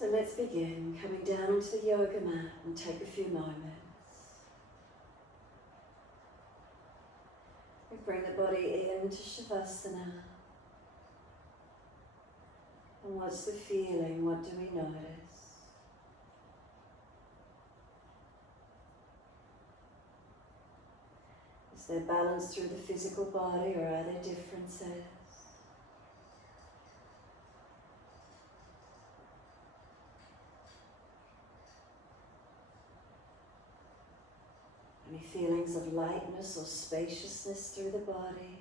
So let's begin coming down onto the yoga mat and take a few moments. We bring the body into Shavasana. And what's the feeling? What do we notice? Is there balance through the physical body, or are there differences? Any feelings of lightness or spaciousness through the body?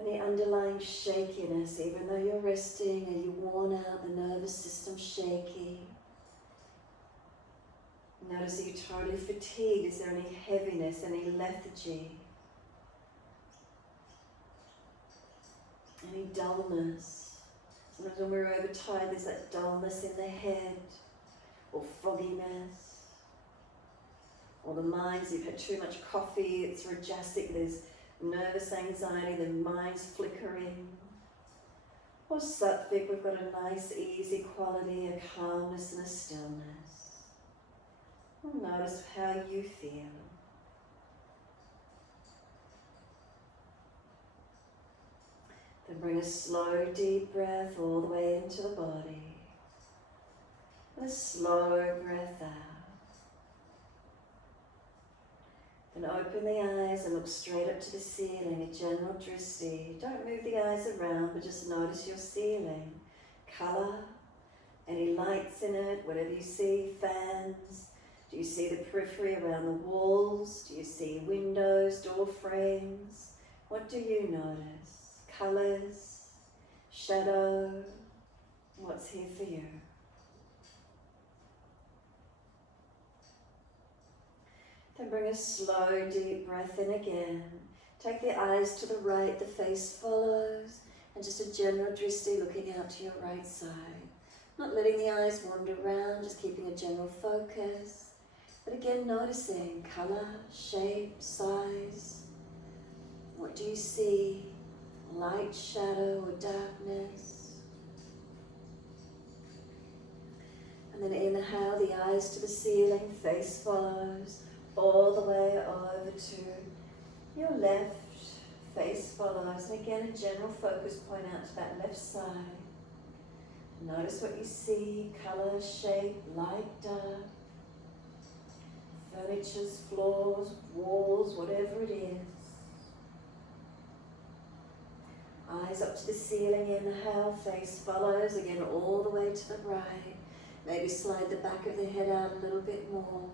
Any underlying shakiness, even though you're resting? Are you worn out, the nervous system shaky? Notice, are you totally fatigued? Is there any heaviness, any lethargy? Any dullness? Sometimes when we're overtired, there's that dullness in the head, or fogginess. Or the minds, you've had too much coffee, it's rajasic, there's nervous anxiety, the mind's flickering. Or sattvic, we've got a nice easy quality, a calmness and a stillness. And notice how you feel. Then bring a slow, deep breath all the way into the body. And a slow breath out. Then open the eyes and look straight up to the ceiling, a general drishti. Don't move the eyes around, but just notice your ceiling. Colour, any lights in it, whatever you see, fans. Do you see the periphery around the walls? Do you see windows, door frames? What do you notice? Colours, shadow, what's here for you? Then bring a slow, deep breath in again. Take the eyes to the right, the face follows, and just a general drishti looking out to your right side. Not letting the eyes wander around, just keeping a general focus. But again, noticing colour, shape, size. What do you see? Light, shadow, or darkness? And then inhale, the eyes to the ceiling, face follows. All the way over to your left, face follows. And again, a general focus point out to that left side. Notice what you see, colour, shape, light, dark. Furnitures, floors, walls, whatever it is. Eyes up to the ceiling, inhale, face follows. Again, all the way to the right. Maybe slide the back of the head out a little bit more.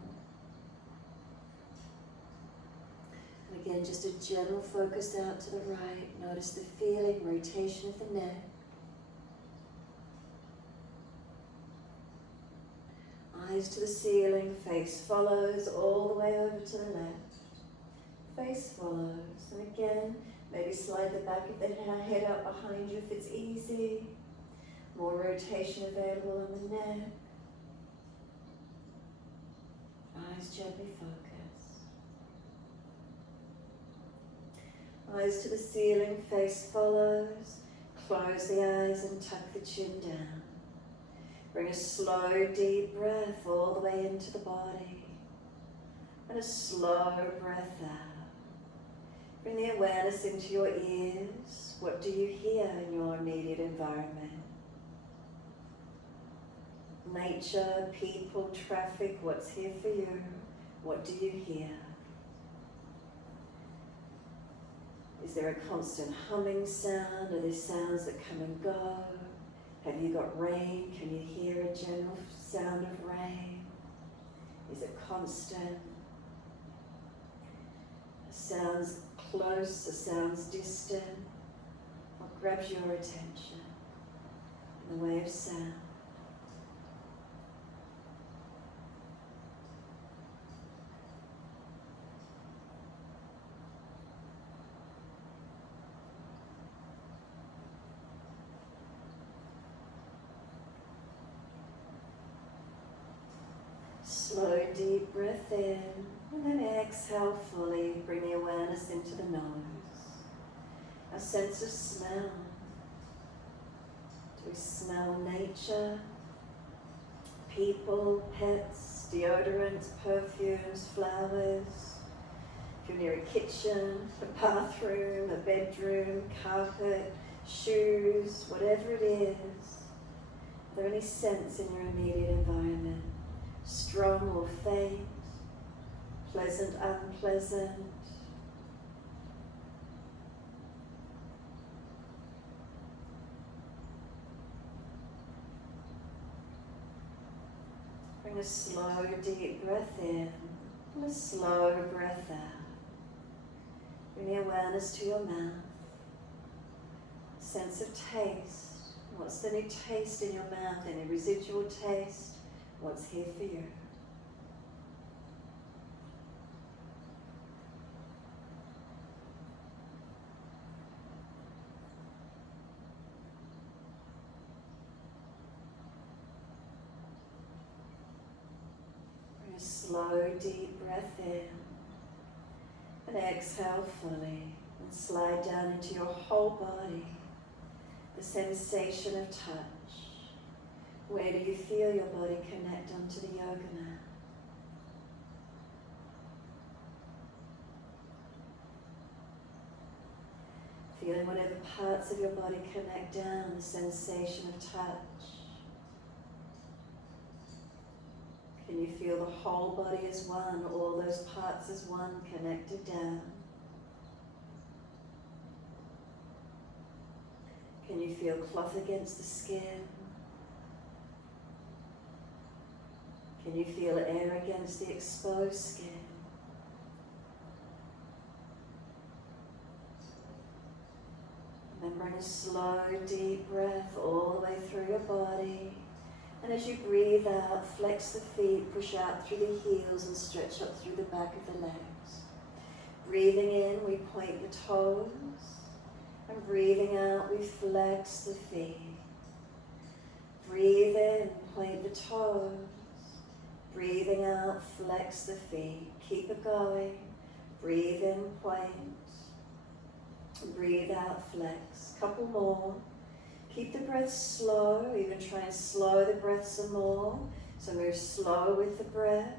Again, just a general focus out to the right. Notice the feeling, rotation of the neck. Eyes to the ceiling, face follows all the way over to the left. Face follows. And again, maybe slide the back of the head up behind you if it's easy. More rotation available on the neck. Eyes gently focus. Eyes to the ceiling, face follows. Close the eyes and tuck the chin down. Bring a slow, deep breath all the way into the body. And a slow breath out. Bring the awareness into your ears. What do you hear in your immediate environment? Nature, people, traffic, what's here for you? What do you hear? Is there a constant humming sound? Are there sounds that come and go? Have you got rain? Can you hear a general sound of rain? Is it constant? Are sounds close? Are sounds distant? What grabs your attention in the way of sound? Slow, deep breath in, and then exhale fully. Bring the awareness into the nose. A sense of smell. Do we smell nature? People, pets, deodorants, perfumes, flowers? If you're near a kitchen, a bathroom, a bedroom, carpet, shoes, whatever it is, are there any scents in your immediate environment? Strong or faint? Pleasant, unpleasant? Bring a slow, deep breath in and a slow breath out. Bring the awareness to your mouth. Sense of taste. What's the new taste in your mouth? Any residual taste? What's here for you? Bring a slow, deep breath in and exhale fully and slide down into your whole body. The sensation of touch. Where do you feel your body connect onto the yoga mat? Feeling whatever parts of your body connect down, the sensation of touch. Can you feel the whole body as one, all those parts as one connected down? Can you feel cloth against the skin? Can you feel air against the exposed skin? And then bring a slow, deep breath all the way through your body. And as you breathe out, flex the feet, push out through the heels and stretch up through the back of the legs. Breathing in, we point the toes. And breathing out, we flex the feet. Breathe in, point the toes. Breathing out, flex the feet. Keep it going. Breathe in, point. Breathe out, flex. Couple more. Keep the breath slow. Even try and slow the breath some more. So move slow with the breath.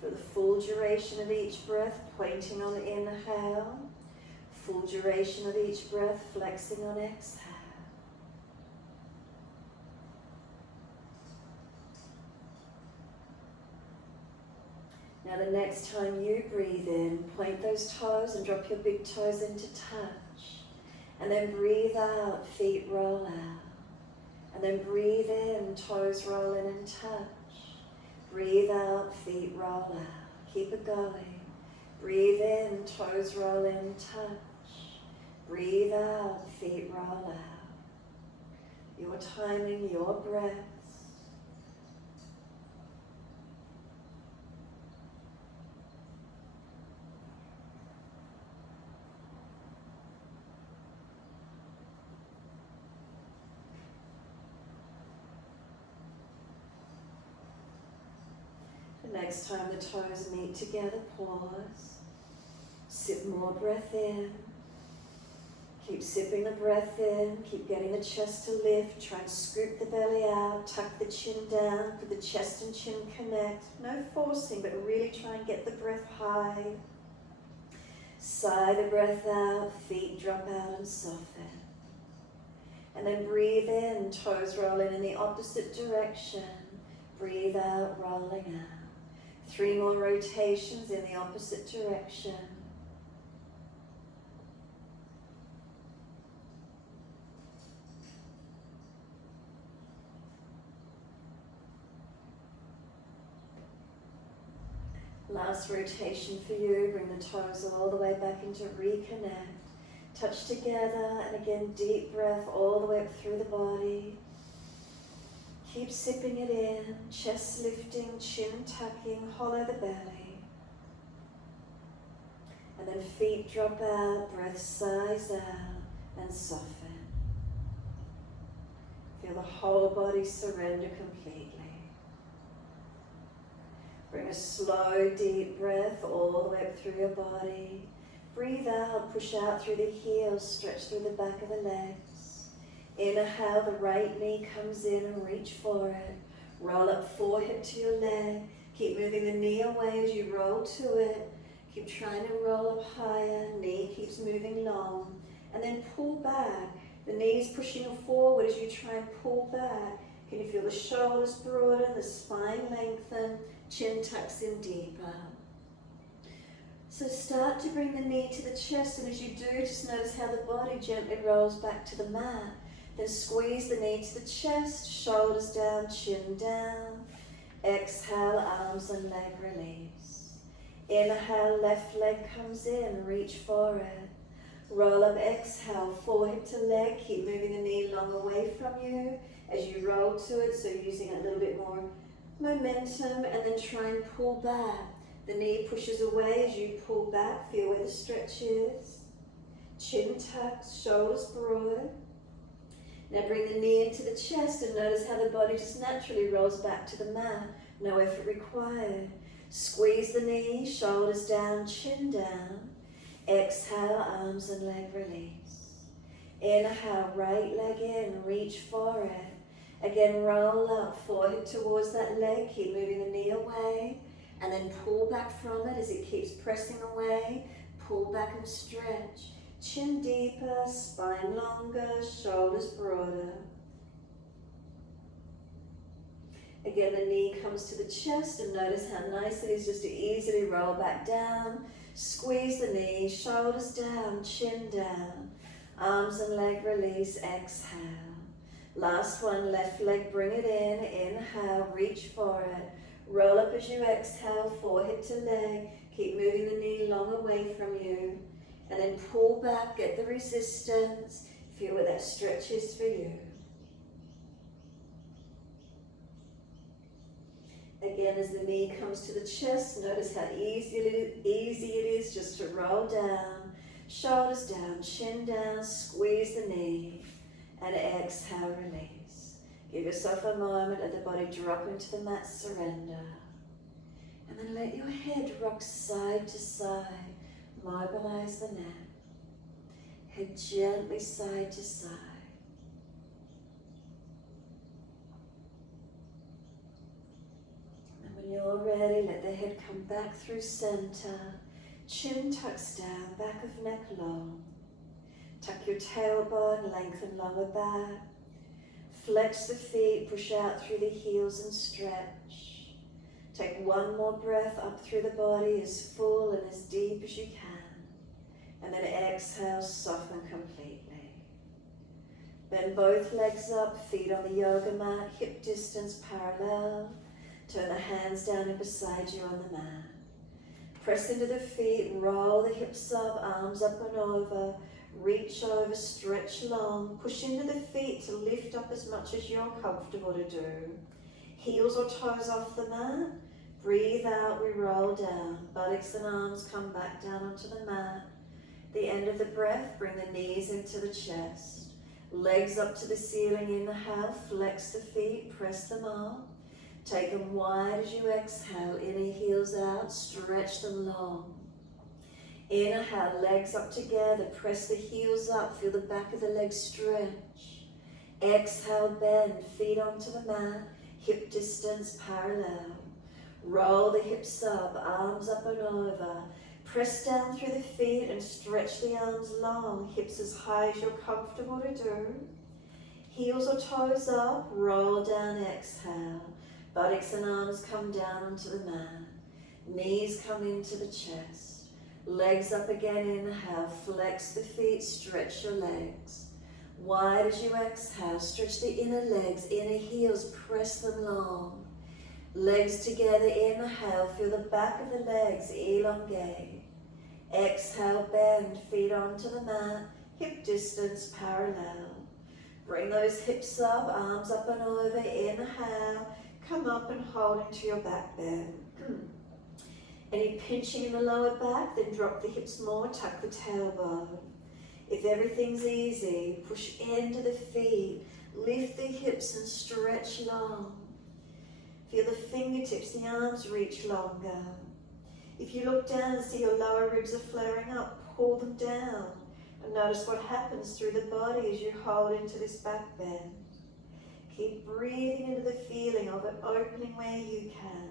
For the full duration of each breath, pointing on inhale. Full duration of each breath, flexing on exhale. Now the next time you breathe in, point those toes and drop your big toes into touch. And then breathe out, feet roll out. And then breathe in, toes roll in and touch. Breathe out, feet roll out. Keep it going. Breathe in, toes roll in, touch. Breathe out, feet roll out. Your timing, your breath. Next time the toes meet together, pause. Sip more breath in. Keep sipping the breath in. Keep getting the chest to lift. Try and scoop the belly out. Tuck the chin down. Put the chest and chin connect. No forcing, but really try and get the breath high. Sigh the breath out. Feet drop out and soften. And then breathe in. Toes roll in the opposite direction. Breathe out, rolling out. 3 more rotations in the opposite direction. Last rotation for you. Bring the toes all the way back into reconnect. Touch together, and again, deep breath all the way up through the body. Keep sipping it in, chest lifting, chin tucking, hollow the belly. And then feet drop out, breath sighs out and soften. Feel the whole body surrender completely. Bring a slow, deep breath all the way up through your body. Breathe out, push out through the heels, stretch through the back of the legs. Inhale, the right knee comes in and reach for it. Roll up forehead to your leg. Keep moving the knee away as you roll to it. Keep trying to roll up higher. Knee keeps moving long. And then pull back. The knees pushing forward as you try and pull back. Can you feel the shoulders broaden, the spine lengthen, chin tucks in deeper? So start to bring the knee to the chest, and as you do, just notice how the body gently rolls back to the mat. Then squeeze the knee to the chest, shoulders down, chin down. Exhale, arms and leg release. Inhale, left leg comes in, reach for it. Roll up, exhale, forehead to leg. Keep moving the knee long away from you as you roll to it, so using a little bit more momentum, and then try and pull back. The knee pushes away as you pull back. Feel where the stretch is. Chin tucks, shoulders broad. Now bring the knee into the chest and notice how the body just naturally rolls back to the mat. No effort required. Squeeze the knee, shoulders down, chin down. Exhale, arms and leg release. Inhale, right leg in, reach for it. Again, roll up, forehead towards that leg. Keep moving the knee away. And then pull back from it as it keeps pressing away. Pull back and stretch. Chin deeper, spine longer, shoulders broader. Again, the knee comes to the chest, and notice how nice it is just to easily roll back down. Squeeze the knee, shoulders down, chin down. Arms and leg release, exhale. Last one, left leg, bring it in. Inhale, reach for it. Roll up as you exhale, forehead to leg. Keep moving the knee long away from you. And then pull back, get the resistance. Feel where that stretch is for you. Again, as the knee comes to the chest, notice how easy it is just to roll down. Shoulders down, chin down, squeeze the knee. And exhale, release. Give yourself a moment, let the body drop into the mat, surrender. And then let your head rock side to side. Mobilise the neck. Head gently side to side. And when you're ready, let the head come back through center. Chin tucks down, back of neck long. Tuck your tailbone, lengthen lower back. Flex the feet, push out through the heels and stretch. Take one more breath up through the body as full and as deep as you can. And then exhale, soften completely. Bend both legs up, feet on the yoga mat, hip distance parallel. Turn the hands down and beside you on the mat. Press into the feet, roll the hips up, arms up and over. Reach over, stretch long. Push into the feet to lift up as much as you're comfortable to do. Heels or toes off the mat. Breathe out, we roll down. Buttocks and arms come back down onto the mat. The end of the breath, bring the knees into the chest. Legs up to the ceiling, inhale, flex the feet, press them up. Take them wide as you exhale, inner heels out, stretch them long. Inhale, legs up together, press the heels up, feel the back of the legs stretch. Exhale, bend, feet onto the mat, hip distance parallel. Roll the hips up, arms up and over. Press down through the feet and stretch the arms long, hips as high as you're comfortable to do. Heels or toes up, roll down, exhale. Buttocks and arms come down onto the mat. Knees come into the chest. Legs up again, inhale, flex the feet, stretch your legs. Wide as you exhale, stretch the inner legs, inner heels, press them long. Legs together, inhale, feel the back of the legs elongate. Exhale, bend, feet onto the mat, hip distance parallel. Bring those hips up, arms up and over, inhale, come up and hold into your back bend. Any pinching in the lower back, then drop the hips more, tuck the tailbone. If everything's easy, push into the feet, lift the hips and stretch long. Feel the fingertips, the arms reach longer. If you look down and see your lower ribs are flaring up, pull them down. And notice what happens through the body as you hold into this back bend. Keep breathing into the feeling of it opening where you can.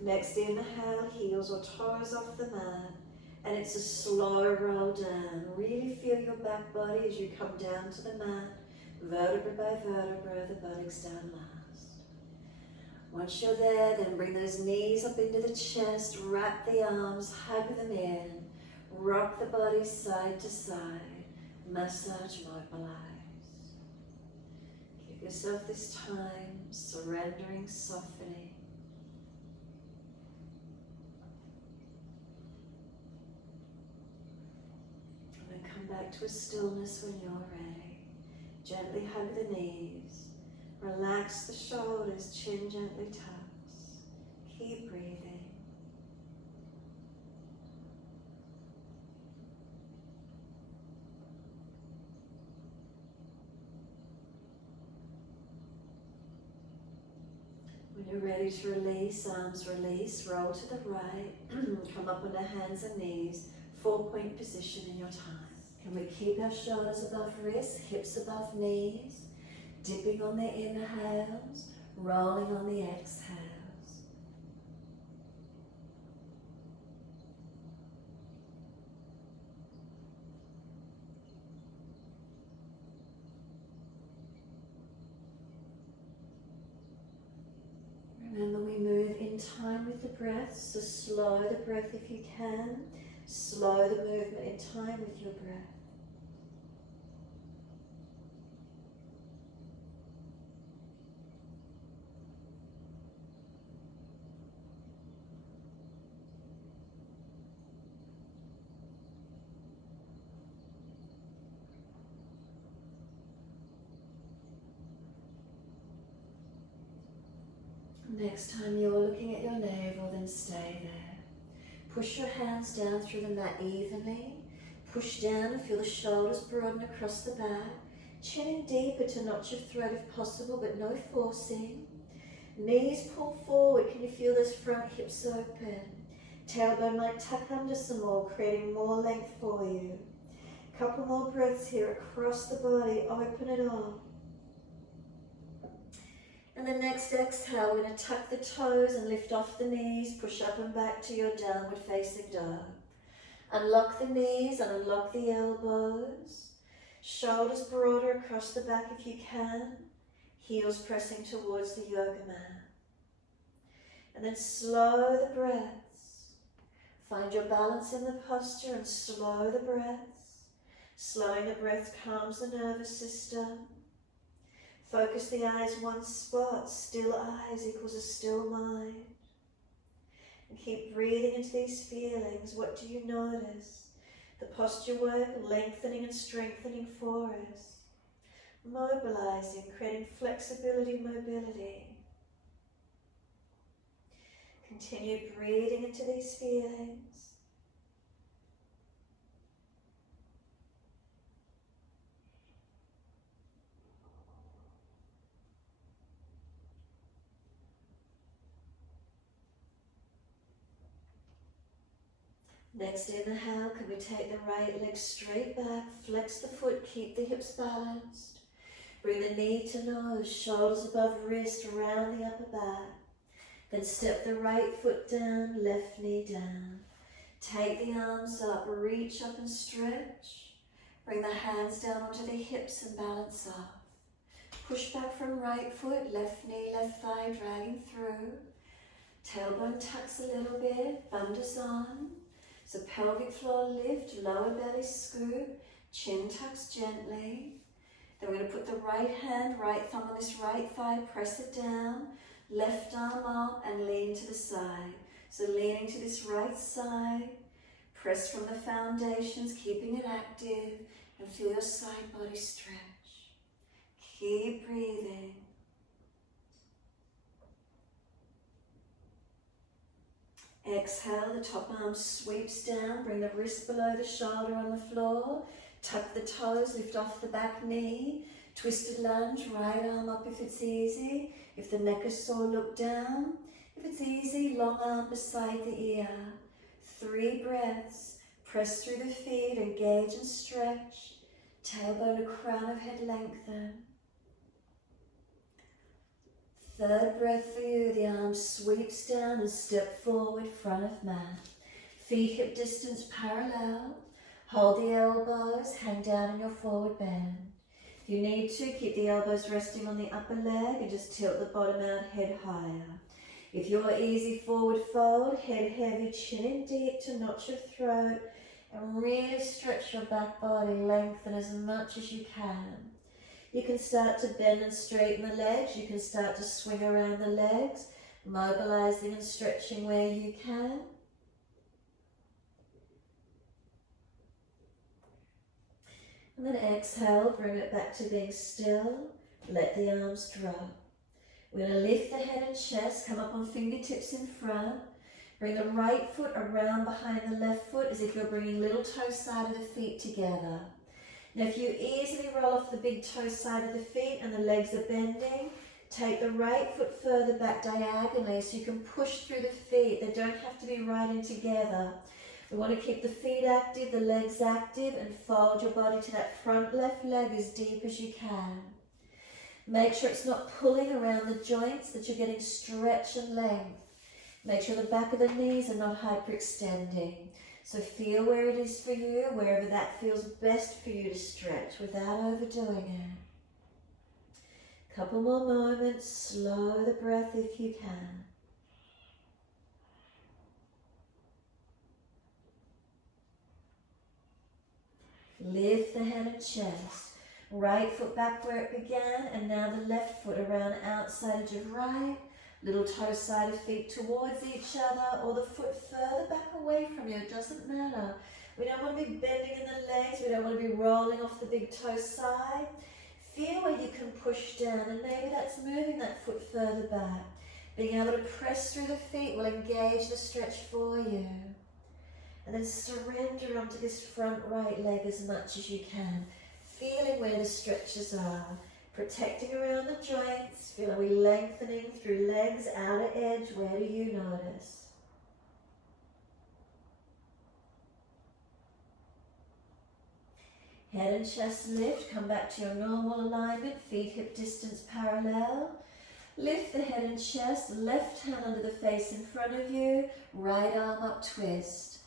Next inhale, heels or toes off the mat, and it's a slow roll down. Really feel your back body as you come down to the mat, vertebra by vertebra, the buttocks down last. Once you're there, then bring those knees up into the chest, wrap the arms, hug them in, rock the body side to side, massage, mobilise. Give yourself this time, surrendering, softening. Back to a stillness when you're ready. Gently hug the knees. Relax the shoulders, chin gently tucks. Keep breathing. When you're ready to release, arms release, roll to the right, come up on the hands and knees, 4-point position in your time. Can we keep our shoulders above wrists, hips above knees, dipping on the inhales, rolling on the exhales. Remember, we move in time with the breath, so slow the breath if you can. Slow the movement in time with your breath. Next time you're looking at your navel, then stay there. Push your hands down through the mat evenly. Push down and feel the shoulders broaden across the back. Chin in deeper to notch your throat if possible, but no forcing. Knees pull forward. Can you feel those front hips open? Tailbone might tuck under some more, creating more length for you. Couple more breaths here across the body. Open it up. And the next exhale, we're going to tuck the toes and lift off the knees. Push up and back to your downward facing dog. Unlock the knees and unlock the elbows. Shoulders broader across the back if you can. Heels pressing towards the yoga mat. And then slow the breaths. Find your balance in the posture and slow the breaths. Slowing the breath calms the nervous system. Focus the eyes one spot. Still eyes equals a still mind. And keep breathing into these feelings. What do you notice? The posture work, lengthening and strengthening for us. Mobilizing, creating flexibility, mobility. Continue breathing into these feelings. Next inhale, can we take the right leg straight back, flex the foot, keep the hips balanced. Bring the knee to nose, shoulders above wrist, around the upper back. Then step the right foot down, left knee down. Take the arms up, reach up and stretch. Bring the hands down onto the hips and balance off. Push back from right foot, left knee, left thigh, dragging through. Tailbone tucks a little bit, bundas on. So pelvic floor lift, lower belly scoop, chin tucks gently. Then we're going to put the right hand, right thumb on this right thigh, press it down, left arm up and lean to the side. So leaning to this right side, press from the foundations, keeping it active, and feel your side body stretch. Keep breathing. Exhale, the top arm sweeps down, bring the wrist below the shoulder on the floor. Tuck the toes, lift off the back knee. Twisted lunge, right arm up if it's easy. If the neck is sore, look down. If it's easy, long arm beside the ear. 3 breaths. Press through the feet, engage and stretch. Tailbone to crown of head lengthen. 3rd breath for you, the arm sweeps down and step forward, front of mat. Feet hip distance parallel. Hold the elbows, hang down in your forward bend. If you need to, keep the elbows resting on the upper leg and just tilt the bottom out, head higher. If you're easy, forward fold, head heavy, chin in deep to notch your throat, and really stretch your back body, lengthen as much as you can. You can start to bend and straighten the legs, you can start to swing around the legs, mobilizing and stretching where you can. And then exhale, bring it back to being still. Let the arms drop. We're going to lift the head and chest, come up on fingertips in front. Bring the right foot around behind the left foot as if you're bringing little toe side of the feet together. Now if you easily roll off the big toe side of the feet and the legs are bending, take the right foot further back diagonally so you can push through the feet. They don't have to be right in together. We want to keep the feet active, the legs active, and fold your body to that front left leg as deep as you can. Make sure it's not pulling around the joints, that you're getting stretch and length. Make sure the back of the knees are not hyperextending. So feel where it is for you, wherever that feels best for you to stretch without overdoing it. Couple more moments, slow the breath if you can. Lift the head and chest. Right foot back where it began, and now the left foot around outside edge of right. Little toe side of feet towards each other, or the foot further back away from you. It doesn't matter. We don't want to be bending in the legs. We don't want to be rolling off the big toe side. Feel where you can push down, and maybe that's moving that foot further back. Being able to press through the feet will engage the stretch for you. And then surrender onto this front right leg as much as you can. Feeling where the stretches are. Protecting around the joints. Feel are we lengthening through legs, outer edge. Where do you notice? Head and chest lift. Come back to your normal alignment. Feet hip distance parallel. Lift the head and chest. Left hand under the face in front of you. Right arm up, twist.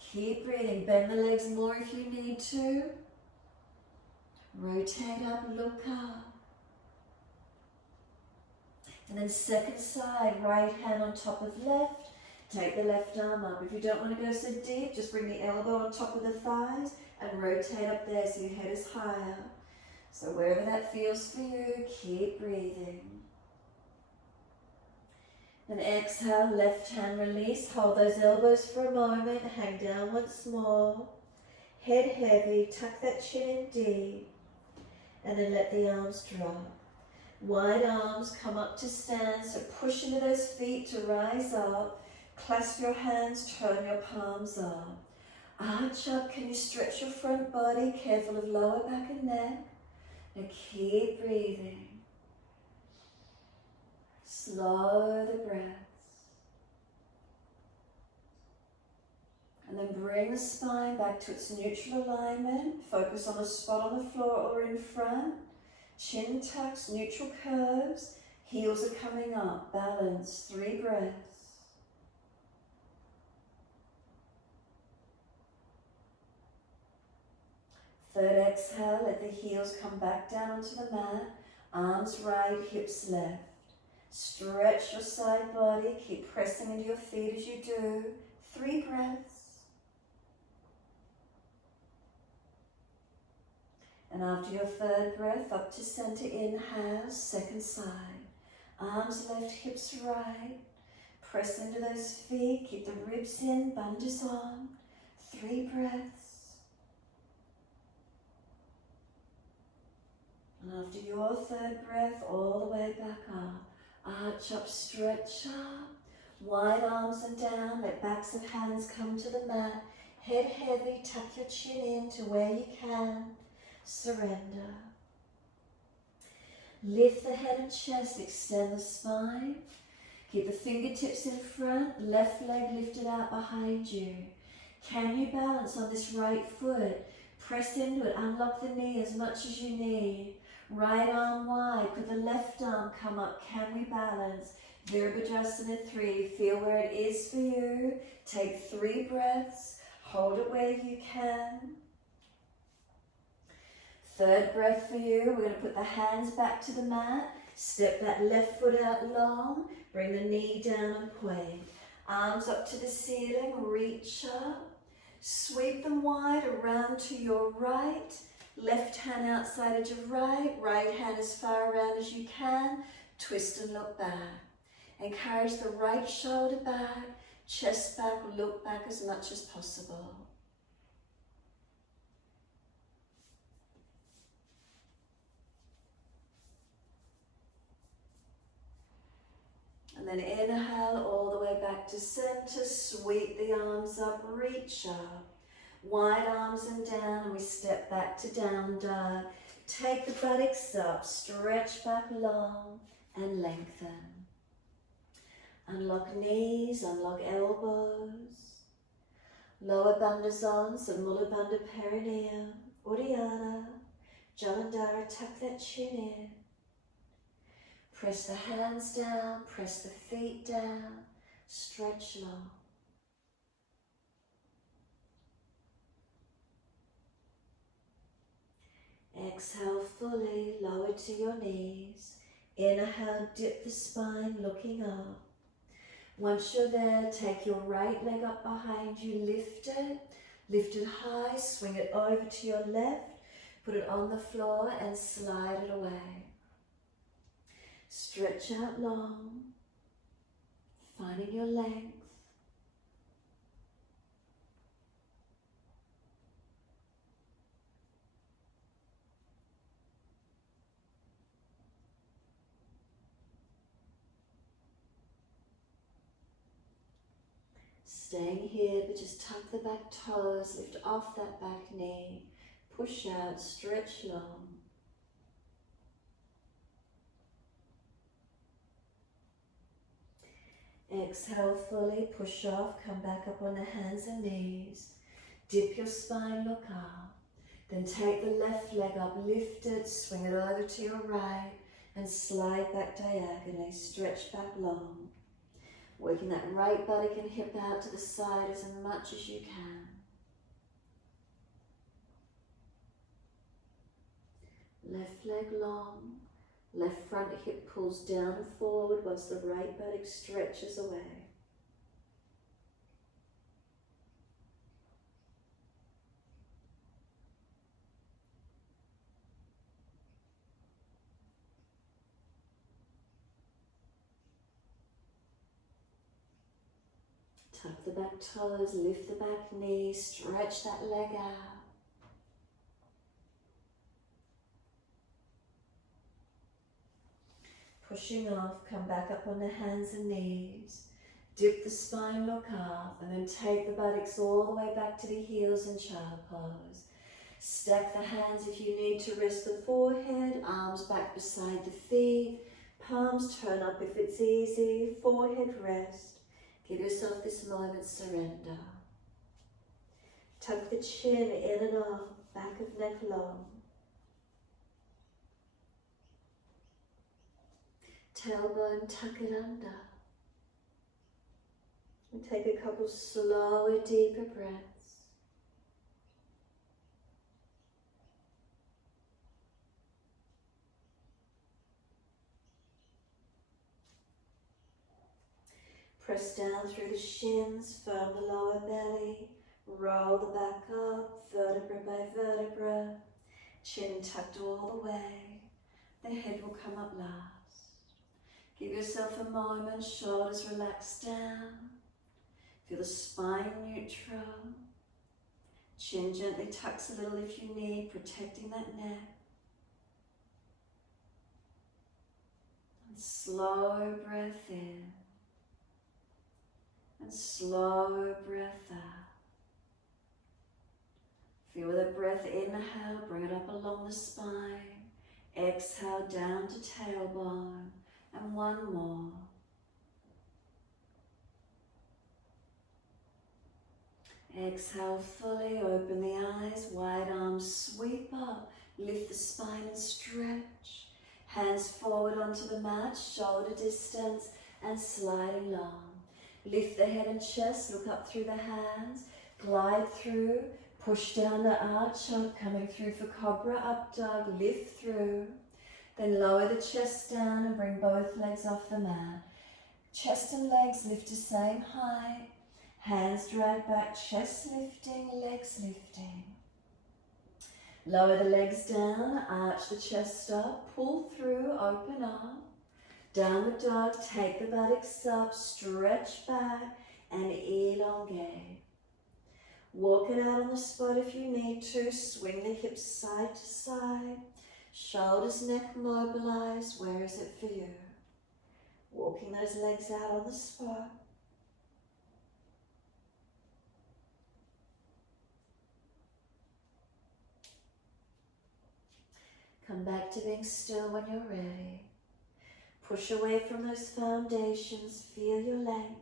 Keep breathing. Bend the legs more if you need to. Rotate up, look up. And then second side, right hand on top of left. Take the left arm up. If you don't want to go so deep, just bring the elbow on top of the thighs and rotate up there so your head is higher. So wherever that feels for you, keep breathing. And exhale, left hand release. Hold those elbows for a moment. Hang down once more. Head heavy, tuck that chin in deep. And then let the arms drop. Wide arms, come up to stand. So push into those feet to rise up. Clasp your hands, turn your palms up. Arch up, can you stretch your front body? Careful of lower back and neck. And keep breathing. Slow the breaths. And then bring the spine back to its neutral alignment. Focus on a spot on the floor or in front. Chin tucks, neutral curves. Heels are coming up. Balance. 3 breaths. Third exhale, let the heels come back down onto the mat. Arms right, hips left. Stretch your side body. Keep pressing into your feet as you do. 3 breaths. And after your third breath, up to center, inhale, second side. Arms left, hips right. Press into those feet. Keep the ribs in, bundas on. 3 breaths. And after your third breath, all the way back up. Arch up, stretch up. Wide arms and down. Let backs of hands come to the mat. Head heavy, tuck your chin in to where you can. Surrender. Lift the head and chest, extend the spine. Keep the fingertips in front, left leg lifted out behind you. Can you balance on this right foot? Press into it, unlock the knee as much as you need. Right arm wide, put the left arm come up. Can we balance? Virabhadrasana 3, feel where it is for you. Take 3 breaths, hold it where you can. 3rd breath for you, we're going to put the hands back to the mat. Step that left foot out long, bring the knee down and point. Arms up to the ceiling, reach up. Sweep them wide around to your right. Left hand outside edge of right. Right hand as far around as you can. Twist and look back. Encourage the right shoulder back, chest back, look back as much as possible. And then inhale all the way back to center, sweep the arms up, reach up. Wide arms and down, and we step back to down dog. Take the buttocks up, stretch back long and lengthen. Unlock knees, unlock elbows. Lower bandhasana, Mula Bandha perineum, Uddiyana, Jalandhara, tuck that chin in. Press the hands down, press the feet down, stretch long. Exhale fully, lower to your knees. Inhale, dip the spine, looking up. Once you're there, take your right leg up behind you, lift it high, swing it over to your left, put it on the floor and slide it away. Stretch out long, finding your length. Staying here, but just tuck the back toes, lift off that back knee, push out, stretch long. Exhale fully, push off, come back up on the hands and knees. Dip your spine, look up. Then take the left leg up, lift it, swing it over to your right, and slide back diagonally, stretch back long. Working that right buttock and hip out to the side as much as you can. Left leg long, left front hip pulls down and forward whilst the right buttock stretches away. Tuck the back toes, lift the back knee, stretch that leg out. Pushing off, come back up on the hands and knees. Dip the spine, look up, and then take the buttocks all the way back to the heels in child pose. Stack the hands if you need to rest the forehead, arms back beside the feet, palms turn up if it's easy, forehead rest. Give yourself this moment, surrender. Tuck the chin in and off, back of neck long. Tailbone, tuck it under. And take a couple slower, deeper breaths. Press down through the shins, firm the lower belly, roll the back up, vertebra by vertebra, chin tucked all the way, the head will come up last. Give yourself a moment, shoulders relax down, feel the spine neutral, chin gently tucks a little if you need, protecting that neck. And slow breath in. And slow breath out. Feel the breath, inhale, bring it up along the spine. Exhale down to tailbone. And one more. Exhale fully, open the eyes, wide arms sweep up, lift the spine and stretch. Hands forward onto the mat, shoulder distance and sliding long. Lift the head and chest, look up through the hands, glide through, push down the arch up, coming through for cobra, up dog, lift through. Then lower the chest down and bring both legs off the mat. Chest and legs lift to same height. Hands drag back, chest lifting, legs lifting. Lower the legs down, arch the chest up, pull through, open up. Downward dog, take the buttocks up, stretch back and elongate. Walk it out on the spot if you need to, swing the hips side to side. Shoulders, neck mobilise, where is it for you? Walking those legs out on the spot. Come back to being still when you're ready. Push away from those foundations, feel your length.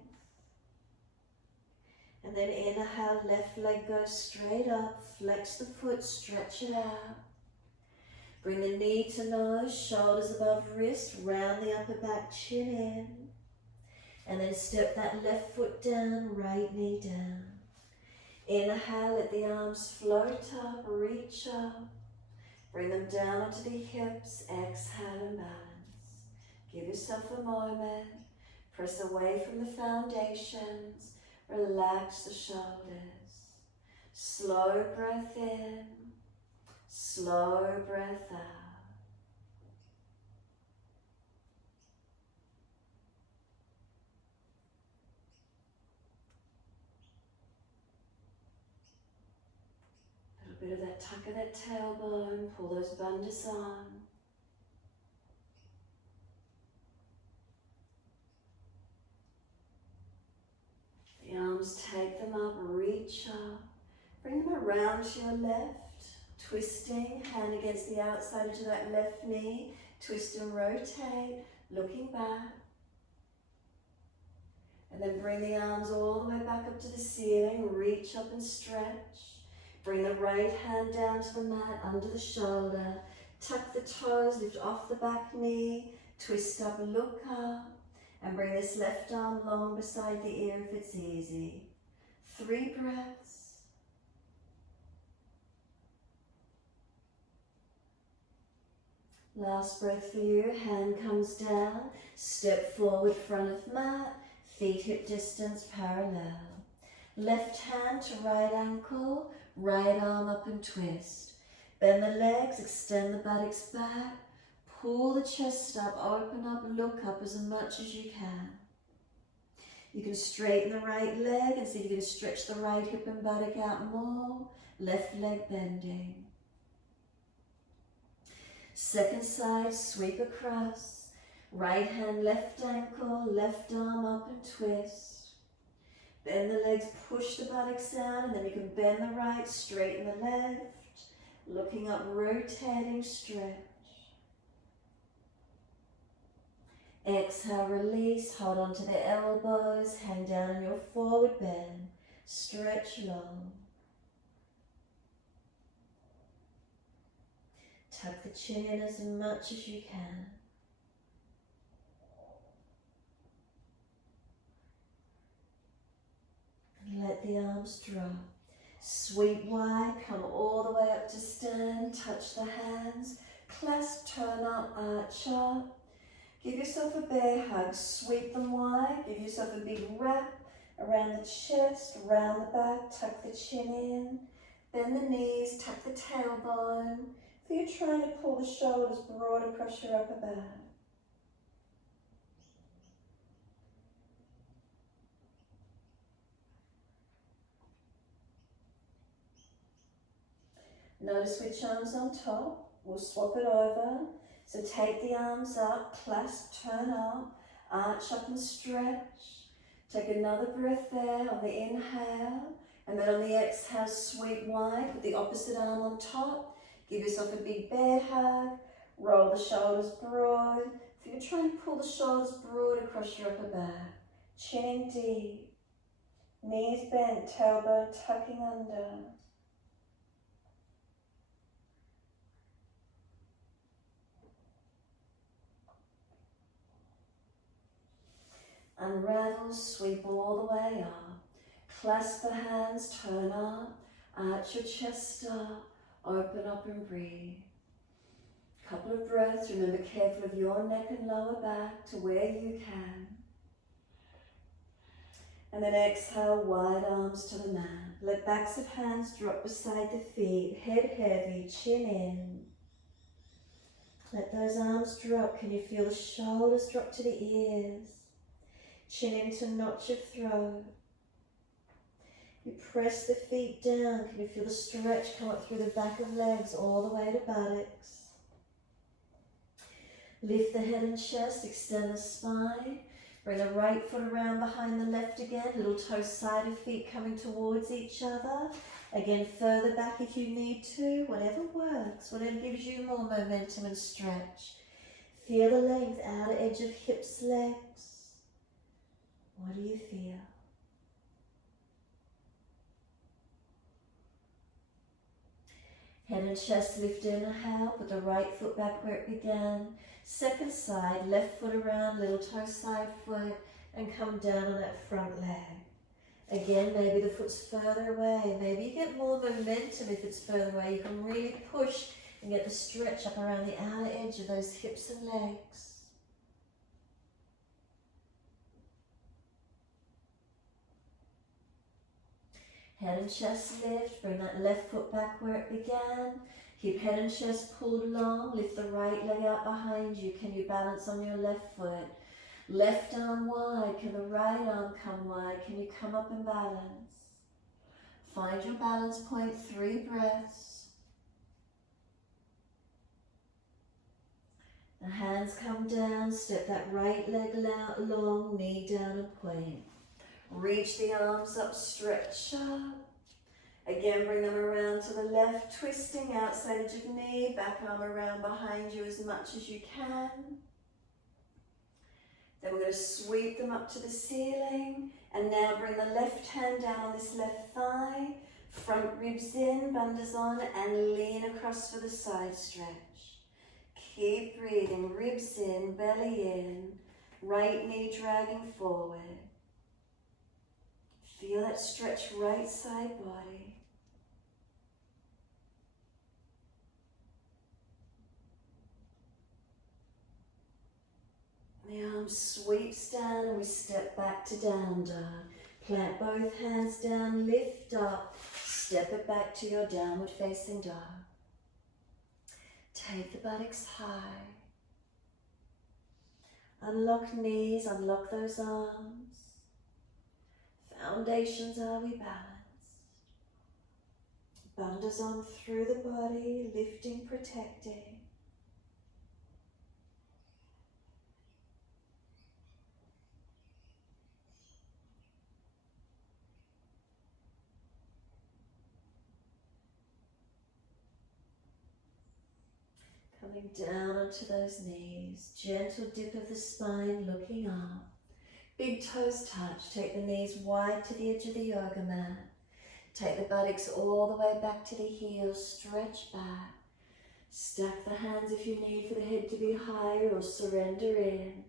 And then inhale, left leg goes straight up, flex the foot, stretch it out. Bring the knee to nose, shoulders above wrist, round the upper back, chin in. And then step that left foot down, right knee down. Inhale, let the arms float up, reach up. Bring them down onto the hips, exhale and balance. Give yourself a moment. Press away from the foundations. Relax the shoulders. Slow breath in. Slow breath out. A little bit of that tuck of that tailbone. Pull those bandhas on. The arms, take them up, reach up. Bring them around to your left. Twisting, hand against the outside edge of that left knee. Twist and rotate, looking back. And then bring the arms all the way back up to the ceiling. Reach up and stretch. Bring the right hand down to the mat, under the shoulder. Tuck the toes, lift off the back knee. Twist up, look up. And bring this left arm long beside the ear if it's easy. 3 breaths. Last breath for you. Hand comes down. Step forward, front of mat. Feet hip distance parallel. Left hand to right ankle. Right arm up and twist. Bend the legs, extend the buttocks back. Pull the chest up, open up, look up as much as you can. You can straighten the right leg and see if you can stretch the right hip and buttock out more. Left leg bending. Second side, sweep across. Right hand, left ankle, left arm up and twist. Bend the legs, push the buttocks down, and then you can bend the right, straighten the left. Looking up, rotating, stretch. Exhale, release, hold on to the elbows, hang down on your forward bend, stretch long. Tuck the chin in as much as you can. And let the arms drop. Sweep wide, come all the way up to stand, touch the hands, clasp, turn up, arch up. Give yourself a bear hug, sweep them wide, give yourself a big wrap around the chest, round the back, tuck the chin in, bend the knees, tuck the tailbone. Feel you're trying to pull the shoulders broad across your upper back. Notice which arm's on top. We'll swap it over. So take the arms up, clasp, turn up, arch up and stretch. Take another breath there on the inhale. And then on the exhale, sweep wide, put the opposite arm on top. Give yourself a big bear hug. Roll the shoulders broad. If you try and pull the shoulders broad across your upper back. Chin deep. Knees bent, tailbone tucking under. Unravel, sweep all the way up. Clasp the hands, turn up. Arch your chest up. Open up and breathe. Couple of breaths. Remember, careful of your neck and lower back to where you can. And then exhale, wide arms to the mat. Let backs of hands drop beside the feet. Head heavy, chin in. Let those arms drop. Can you feel the shoulders drop to the ears? Chin into notch of throat. You press the feet down. Can you feel the stretch come up through the back of legs all the way to buttocks? Lift the head and chest, extend the spine. Bring the right foot around behind the left again. Little toes side of feet coming towards each other. Again, further back if you need to. Whatever works, whatever gives you more momentum and stretch. Feel the length, outer edge of hips, legs. What do you feel? Head and chest lift, inhale. Put the right foot back where it began. Second side, left foot around, little toe side foot, and come down on that front leg. Again, maybe the foot's further away. Maybe you get more momentum if it's further away. You can really push and get the stretch up around the outer edge of those hips and legs. Head and chest lift, bring that left foot back where it began. Keep head and chest pulled long, lift the right leg out behind you. Can you balance on your left foot? Left arm wide, can the right arm come wide? Can you come up and balance? Find your balance point, 3 breaths. The hands come down, step that right leg out long, knee down and point. Reach the arms up, stretch up. Again, bring them around to the left, twisting outside edge of knee, back arm around behind you as much as you can. Then we're going to sweep them up to the ceiling, and now bring the left hand down on this left thigh, front ribs in, bandhas on, and lean across for the side stretch. Keep breathing, ribs in, belly in, right knee dragging forward. Feel that stretch right side body. The arm sweeps down and we step back to down dog. Plant both hands down, lift up, step it back to your downward facing dog. Take the buttocks high. Unlock knees, unlock those arms. Foundations, are we balanced? Bandhas on through the body, lifting, protecting. Coming down onto those knees, gentle dip of the spine, looking up. Big toes touch, take the knees wide to the edge of the yoga mat. Take the buttocks all the way back to the heels, stretch back. Stack the hands if you need for the head to be higher or surrender in.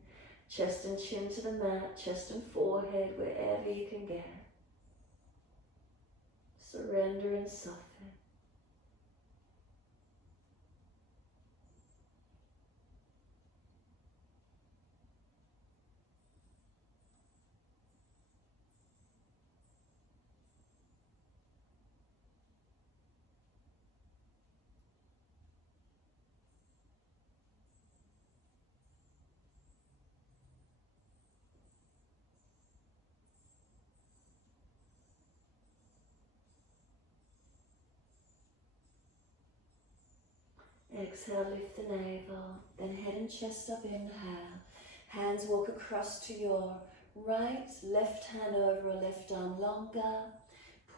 Chest and chin to the mat, chest and forehead, wherever you can get. Surrender and soften. Exhale, lift the navel, then head and chest up, inhale. Hands walk across to your right, left hand over a left arm longer.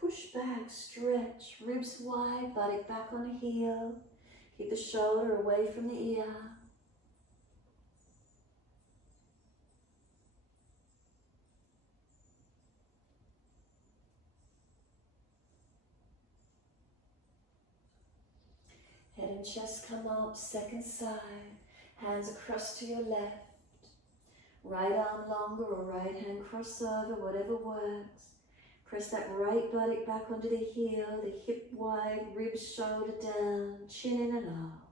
push back, stretch, ribs wide, body back on a heel. Keep the shoulder away from the ear. Head and chest come up, second side. Hands across to your left. Right arm longer or right hand crossover, whatever works. Press that right buttock back onto the heel, the hip wide, ribs shoulder down, chin in and up.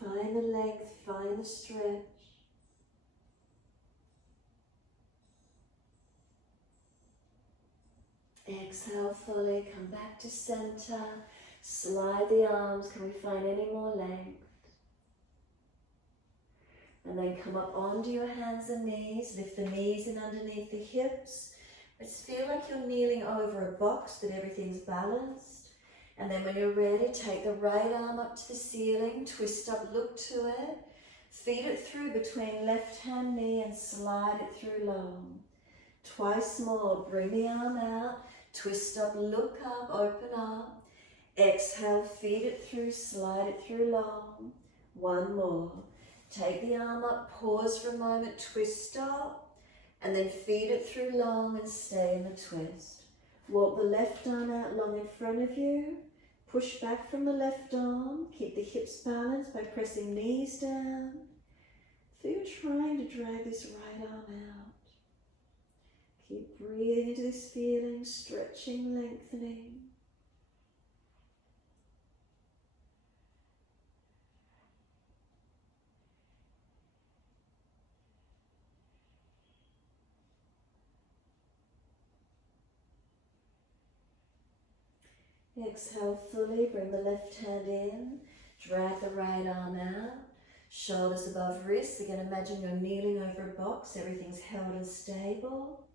Find the length, find the stretch. Exhale fully, come back to center. Slide the arms, can we find any more length? And then come up onto your hands and knees, lift the knees in underneath the hips. Let's feel like you're kneeling over a box, that everything's balanced. And then when you're ready, take the right arm up to the ceiling, twist up, look to it. Feed it through between left hand knee and slide it through long. Twice more, bring the arm out, twist up, look up, open up. Exhale, feed it through, slide it through long. One more. Take the arm up, pause for a moment, twist up, and then feed it through long and stay in the twist. Walk the left arm out long in front of you. Push back from the left arm. Keep the hips balanced by pressing knees down. Feel trying to drag this right arm out. Keep breathing into this feeling, stretching, lengthening. Exhale fully, bring the left hand in, drag the right arm out, shoulders above wrists. Again, imagine you're kneeling over a box, everything's held and stable.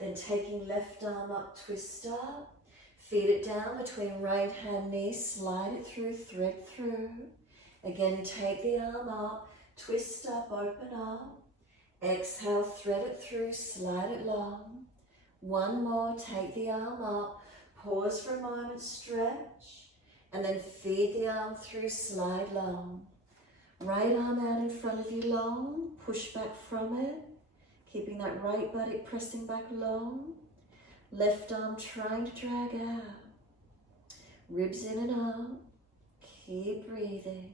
Then taking left arm up, twist up, feed it down between right hand knee, slide it through, thread through. Again, take the arm up, twist up, open up. Exhale, thread it through, slide it long. One more, take the arm up, pause for a moment, stretch, and then feed the arm through, slide long. Right arm out in front of you long, push back from it, keeping that right buttock pressing back long. Left arm trying to drag out. Ribs in and out. Keep breathing.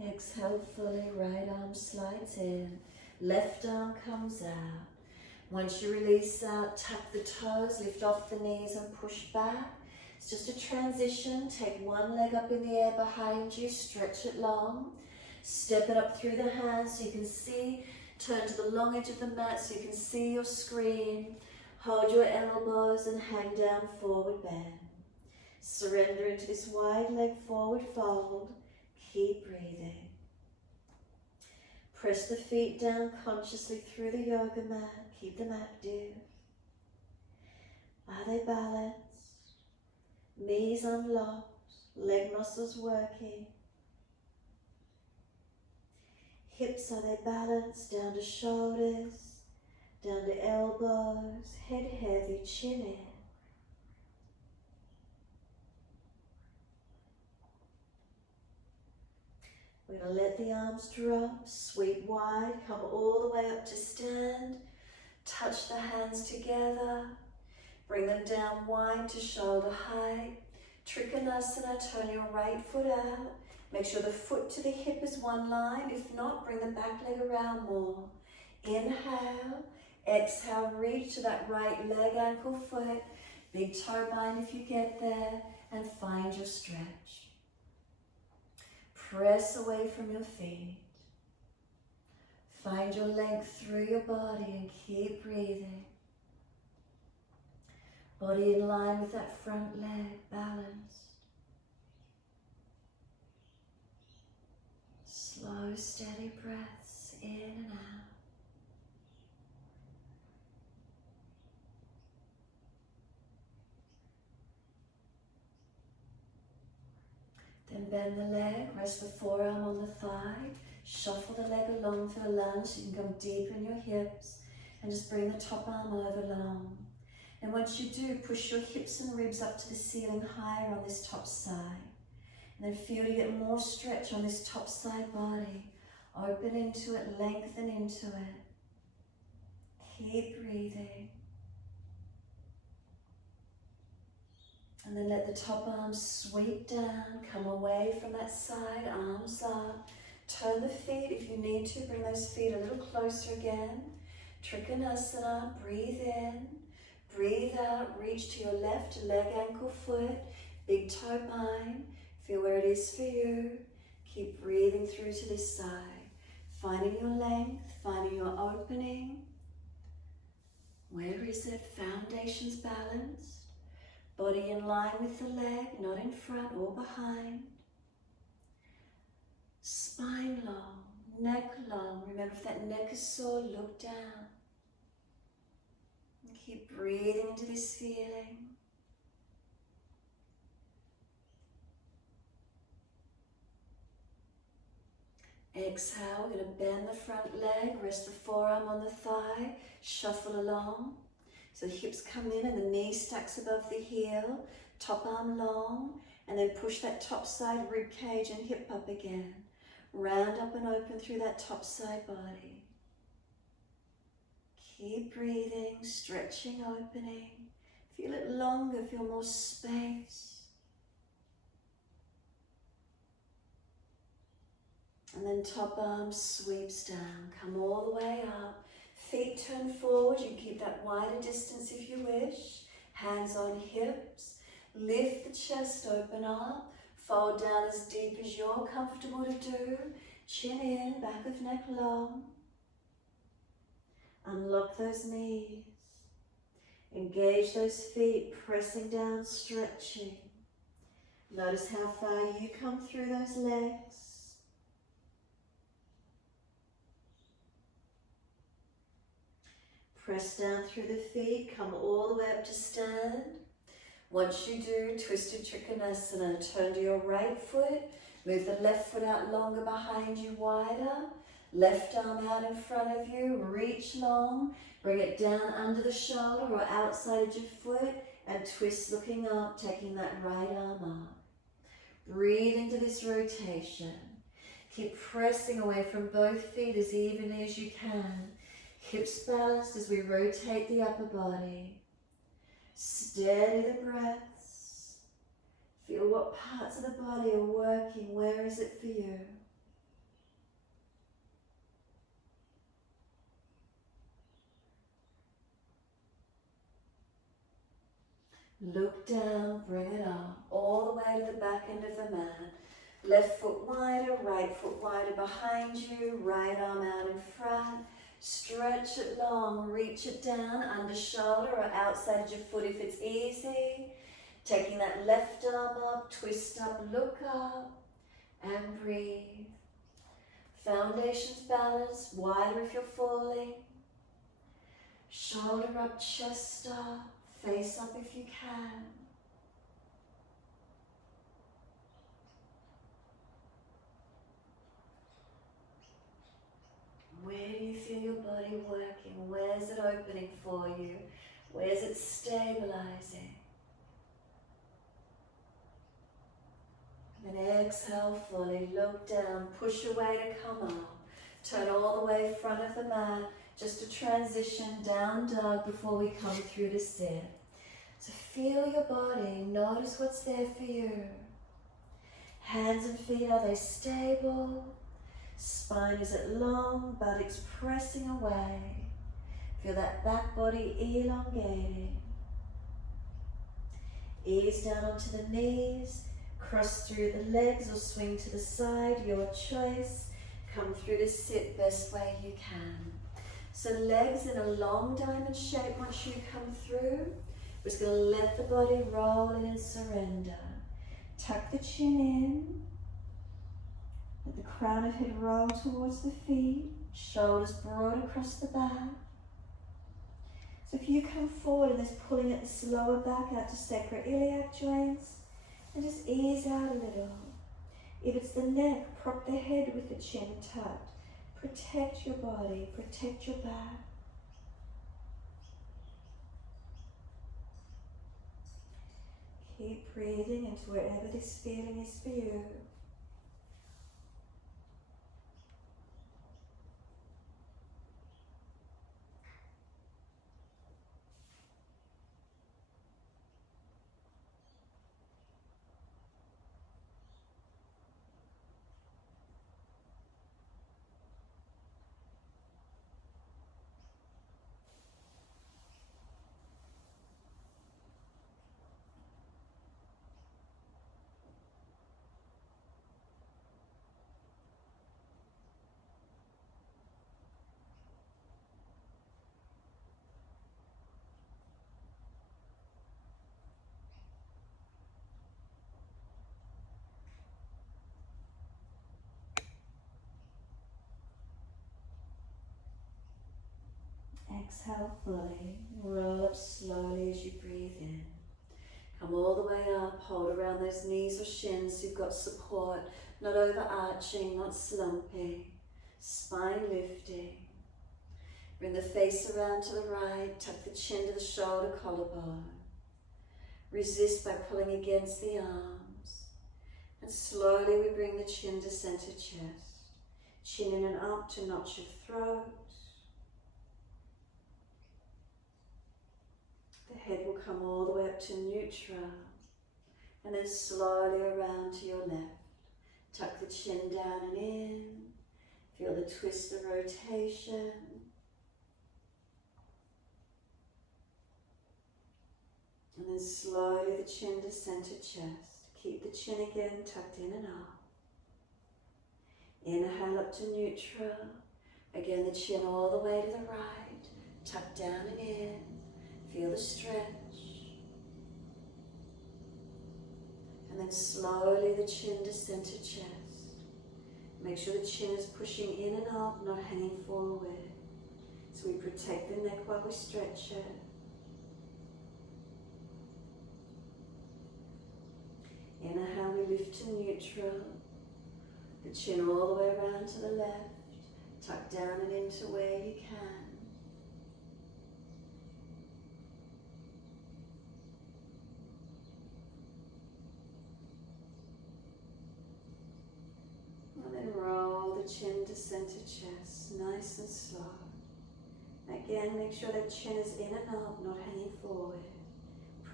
Exhale fully, right arm slides in, left arm comes out. Once you release out, tuck the toes, lift off the knees and push back. It's just a transition. Take one leg up in the air behind you, stretch it long. Step it up through the hands so you can see, turn to the long edge of the mat so you can see your screen. Hold your elbows and hang down, forward bend. Surrender into this wide leg forward fold. Keep breathing. Press the feet down consciously through the yoga mat. Keep them active. Are they balanced? Knees unlocked, leg muscles working. Hips, are they balanced? Down to shoulders, down to elbows, head heavy, chin in. We're going to let the arms drop, sweep wide, come all the way up to stand. Touch the hands together. Bring them down wide to shoulder height. Trikonasana, turn your right foot out. Make sure the foot to the hip is one line. If not, bring the back leg around more. Inhale. Exhale, reach to that right leg, ankle, foot. Big toe bind if you get there. And find your stretch. Press away from your feet. Find your length through your body and keep breathing. Body in line with that front leg, balanced. Slow, steady breaths in and out. Then bend the leg, rest the forearm on the thigh, shuffle the leg along for the lunge so you can come deep in your hips and just bring the top arm over long. And once you do, push your hips and ribs up to the ceiling higher on this top side. And then feel you get more stretch on this top side body. Open into it, lengthen into it. Keep breathing. And then let the top arm sweep down, come away from that side, arms up. Turn the feet if you need to, bring those feet a little closer again. Trikonasana, breathe in, breathe out, reach to your left leg, ankle, foot, big toe bind. Feel where it is for you. Keep breathing through to this side. Finding your length, finding your opening. Where is it? Foundations balanced. Body in line with the leg, not in front or behind. Spine long, neck long. Remember, if that neck is sore, look down. And keep breathing into this feeling. Exhale, we're going to bend the front leg, rest the forearm on the thigh, shuffle along. So the hips come in and the knee stacks above the heel, top arm long, and then push that top side rib cage and hip up again. Round up and open through that top side body. Keep breathing, stretching, opening. Feel it longer, feel more space. And then top arm sweeps down, come all the way up. Feet turn forward, you can keep that wider distance if you wish. Hands on hips, lift the chest, open up. Fold down as deep as you're comfortable to do. Chin in, back of neck long. Unlock those knees. Engage those feet, pressing down, stretching. Notice how far you come through those legs. Press down through the feet, come all the way up to stand. Once you do, twisted Trikonasana, turn to your right foot, move the left foot out longer behind you, wider. Left arm out in front of you, reach long, bring it down under the shoulder or outside your foot, and twist looking up, taking that right arm up. Breathe into this rotation. Keep pressing away from both feet as evenly as you can. Hips balanced as we rotate the upper body. Steady the breaths. Feel what parts of the body are working. Where is it for you? Look down, bring it up, all the way to the back end of the mat. Left foot wider, right foot wider behind you, right arm out in front. Stretch it long, reach it down under shoulder or outside your foot if it's easy. Taking that left arm up, twist up, look up, and breathe. Foundations balanced, wider if you're falling. Shoulder up, chest up, face up if you can. Where do you feel your body working? Where's it opening for you? Where's it stabilizing? And then exhale fully, look down, push away to come up. Turn all the way front of the mat, just a transition down dog before we come through to sit. So feel your body, notice what's there for you. Hands and feet, are they stable? Spine, is it long? Buttocks pressing away. Feel that back body elongating. Ease down onto the knees. Cross through the legs or swing to the side, your choice. Come through to sit best way you can. So legs in a long diamond shape once you come through. We're just going to let the body roll in and surrender. Tuck the chin in. Let the crown of head roll towards the feet, shoulders broad across the back. So if you come forward and there's pulling at this lower back out to sacroiliac joints, and just ease out a little. If it's the neck, prop the head with the chin tucked. Protect your body, protect your back. Keep breathing into wherever this feeling is for you. Exhale fully, roll up slowly as you breathe in. Come all the way up, hold around those knees or shins so you've got support, not overarching, not slumping. Spine lifting. Bring the face around to the right, tuck the chin to the shoulder collarbone. Resist by pulling against the arms. And slowly we bring the chin to center chest. Chin in and up to notch your throat. The head will come all the way up to neutral. And then slowly around to your left. Tuck the chin down and in. Feel the twist of rotation. And then slowly the chin to center chest. Keep the chin again tucked in and up. Inhale up to neutral. Again, the chin all the way to the right. Tuck down and in. Feel the stretch. And then slowly the chin to center chest. Make sure the chin is pushing in and up, not hanging forward. So we protect the neck while we stretch it. Inhale, we lift to neutral. The chin all the way around to the left. Tuck down and into where you can. And then roll the chin to center chest, nice and slow. Again, make sure that chin is in and up, not hanging forward.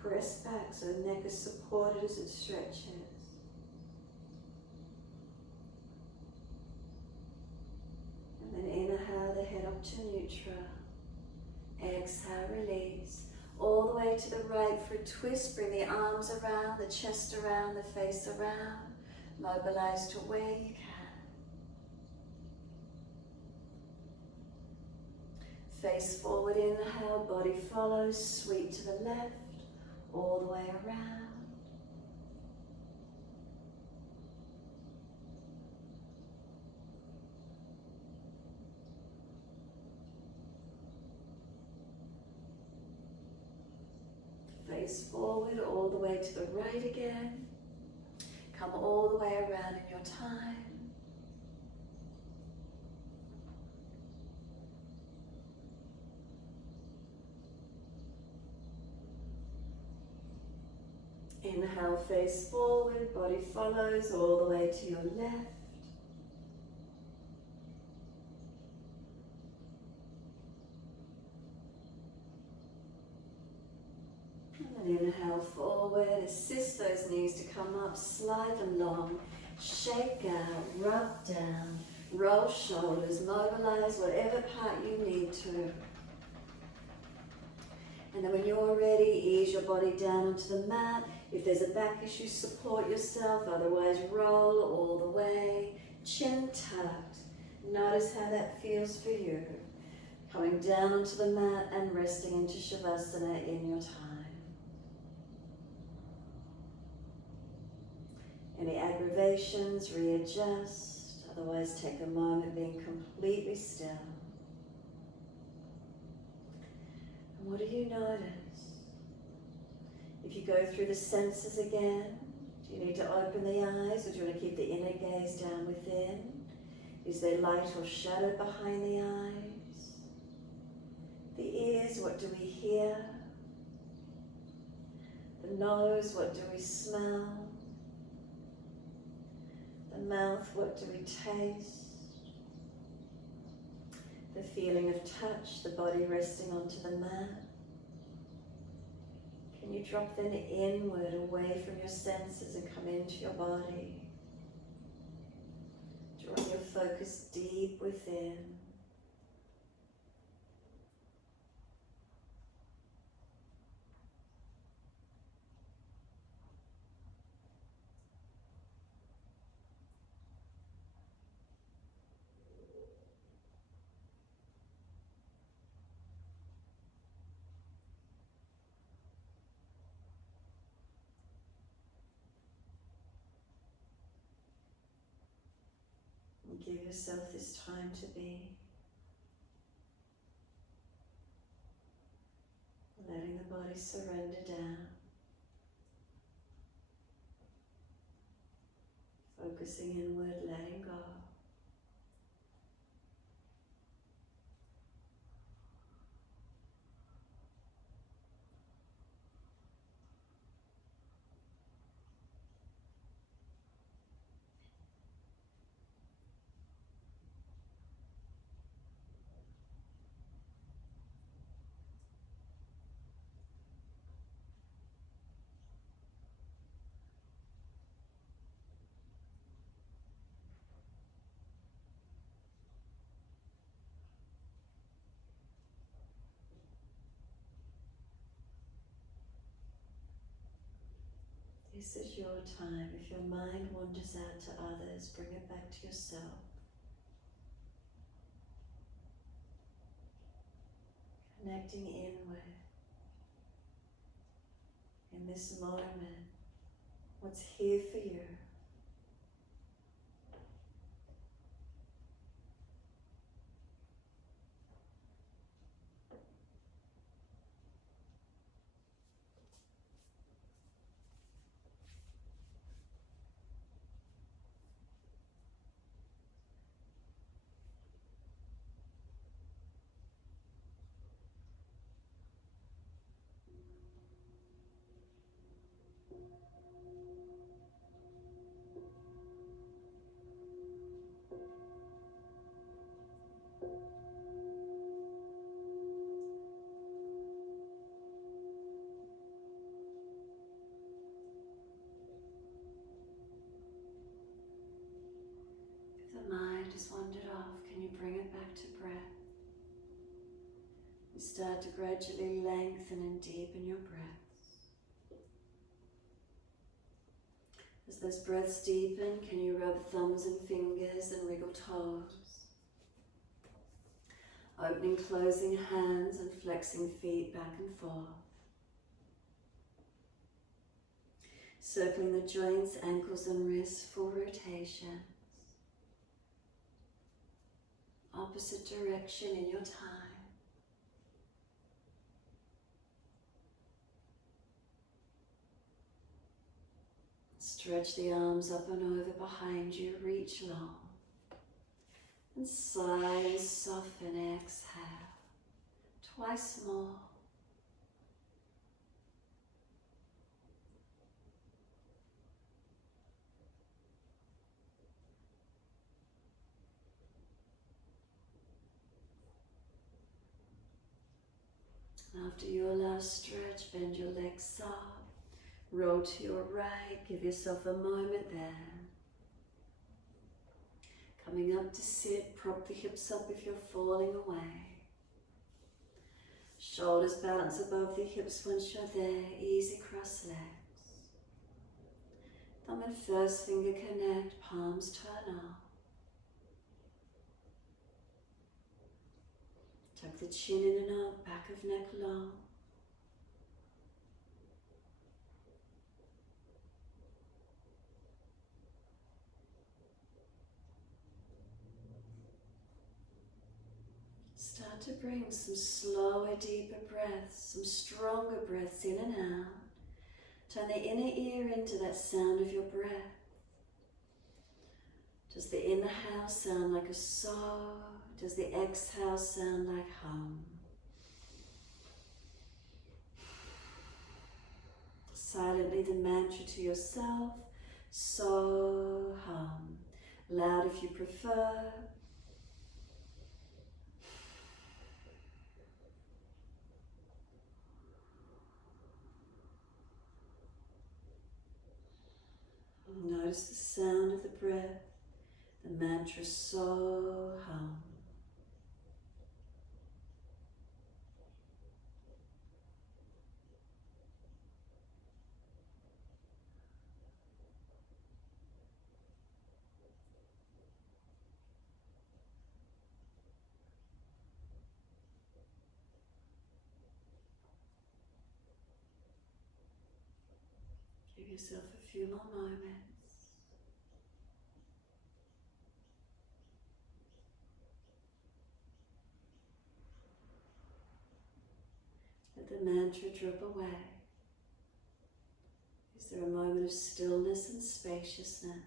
Press back so the neck is supported as it stretches. And then inhale the head up to neutral. Exhale, release. All the way to the right for a twist. Bring the arms around, the chest around, the face around. Mobilize to where you can. Face forward, inhale, body follows, sweep to the left. All the way around. Face forward, all the way to the right again. Come all the way around in your time. Inhale, face forward, body follows all the way to your left. And then inhale forward, assist those knees to come up, slide them long, shake out, rub down, roll shoulders, mobilize whatever part you need to. And then when you're ready, ease your body down onto the mat. If there's a back issue, support yourself, otherwise roll all the way, chin tucked. Notice how that feels for you. Coming down onto the mat and resting into Shavasana in your time. Any aggravations, readjust, Otherwise, take a moment being completely still. And what do you notice? If you go through the senses again, do you need to open the eyes, or do you want to keep the inner gaze down within? Is there light or shadow behind the eyes? The ears, what do we hear? The nose, what do we smell? The mouth, what do we taste? The feeling of touch, the body resting onto the mat. Can you drop them inward, away from your senses, and come into your body? Draw your focus deep within. And give yourself this time to be. Letting the body surrender down. Focusing inward, letting go. This is your time. If your mind wanders out to others, bring it back to yourself. Connecting inward. In this moment, what's here for you? If the mind has wandered off, can you bring it back to breath? You start to gradually lengthen and deepen your breaths. As those breaths deepen, can you rub thumbs and fingers and wriggle toes? Opening, closing hands and flexing feet back and forth. Circling the joints, ankles and wrists, full rotations. Opposite direction in your time. Stretch the arms up and over behind you, reach long. And sigh and soften, exhale. Twice more. After your last stretch, bend your legs up, roll to your right, give yourself a moment there. Coming up to sit, prop the hips up if you're falling away. Shoulders balance above the hips once you're there, easy cross legs. Thumb and first finger connect, palms turn up. Tuck the chin in and up, back of neck long. Start to bring some slower, deeper breaths, some stronger breaths in and out. Turn the inner ear into that sound of your breath. Does the inhale sound like a soh? Does the exhale sound like hum? Silently the mantra to yourself, so hum. Loud if you prefer. Notice the sound of the breath, the mantra so hum. Give yourself a few more moments. Let the mantra drop away. Is there a moment of stillness and spaciousness?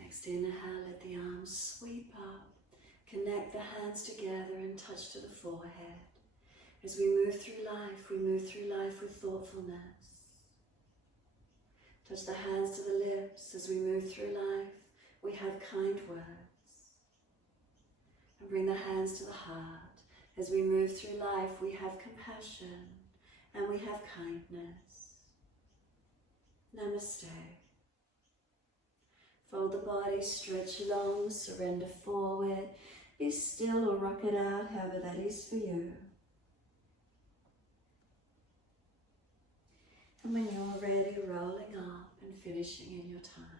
Next inhale, let the arms sweep up. Connect the hands together and touch to the forehead. As we move through life with thoughtfulness. Touch the hands to the lips. As we move through life, we have kind words. And bring the hands to the heart. As we move through life, we have compassion and we have kindness. Namaste. Fold the body, stretch long, surrender forward. Be still or rock it out, however that is for you. And when you're ready, rolling up and finishing in your time.